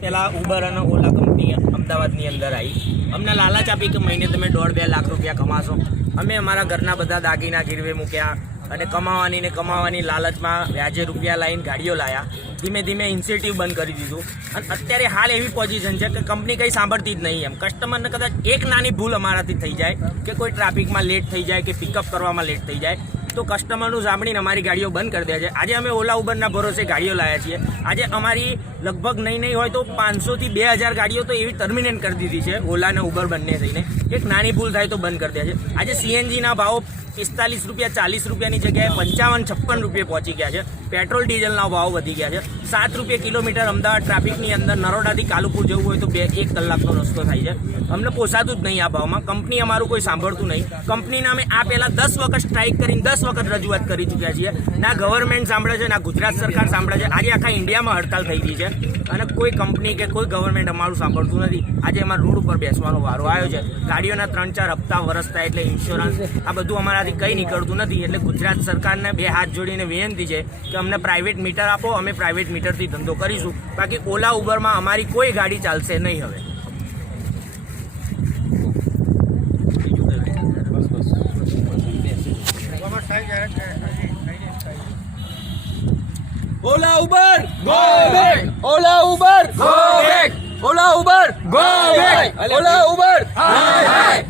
પહેલાં ઉબર અને ઓલા કંપની અમદાવાદની અંદર આવી. અમને લાલચ આપી કે મહિને તમે 1.5-2 લાખ રૂપિયા કમાશો. અમે અમારા ઘરના બધા દાગીના ગીરવે મૂક્યા અને કમાવાની લાલચમાં વ્યાજે રૂપિયા લાવીને ગાડીઓ લાવ્યા. ધીમે ધીમે ઇન્સેન્ટિવ બંધ કરી દીધું અને અત્યારે હાલ એવી પોઝિશન છે કે કંપની કંઈ સાંભળતી જ નહીં. એમ કસ્ટમરને કદાચ એક નાની ભૂલ અમારાથી થઈ જાય કે કોઈ ટ્રાફિકમાં લેટ થઈ જાય કે પિકઅપ કરવામાં લેટ થઈ જાય તો કસ્ટમરનું સાંભળીને અમારી ગાડીઓ બંધ કરી દે છે. આજે અમે ઓલા ઉબરના ભરોસે ગાડીઓ લાવ્યા છીએ. આજે અમારી લગભગ નહીં હોય તો 500 થી 2000 ગાડીઓ તો એવી ટર્મિનેટ કરી દીધી છે ઓલા અને ઉબર બંને થઈને. એક નાની ભૂલ થાય તો બંધ કરી દે છે. આજે સીએનજીના ભાવ 45 રૂપિયા 40 રૂપિયાની જગ્યાએ 55-56 રૂપિયા પહોંચી ગયા છે. પેટ્રોલ ડીઝલના ભાવ વધી ગયા છે. 7 રૂપિયા કિલોમીટર અમદાવાદ ટ્રાફિકની અંદર નરોડાથી કાલુપુર જવું હોય તો 1 કલાકનો રસ્તો થાય છે. અમને પોસાતું જ નહીં આ ભાવમાં. કંપની અમારું કોઈ સાંભળતું નહીં. કંપનીના અમે આ પહેલાં 10 વખત સ્ટ્રાઇક કરીને 10 વખત રજૂઆત કરી ચૂક્યા છીએ. ના ગવર્મેન્ટ સાંભળે છે, ના ગુજરાત સરકાર સાંભળે છે. આજે આખા ઇન્ડિયામાં હડતાલ થઈ ગઈ છે અને કોઈ કંપની કે કોઈ ગવર્મેન્ટ અમારું સાંભળતું નથી. આજે અમારા રોડ ઉપર બેસવાનો વારો આવ્યો છે. ગાડીઓના 3-4 હપ્તા વરસતા એટલે ઇન્સ્યોરન્સ આ બધું અમારાથી કંઈ નીકળતું નથી. એટલે ગુજરાત સરકારને 2 હાથ જોડીને વિનંતી છે કે અમને પ્રાઇવેટ મીટર આપો. અમે પ્રાઇવેટ મીટરથી ધંધો કરીશું. બાકી ઓલા ઉબરમાં અમારી કોઈ ગાડી ચાલશે નહીં હવે. ઓલા ઉબર ગો બેક, ઓલા ઉબર ગો બેક, ઓલા ઉબર ગો બેક, ઓલા ઉબર હાય હાય.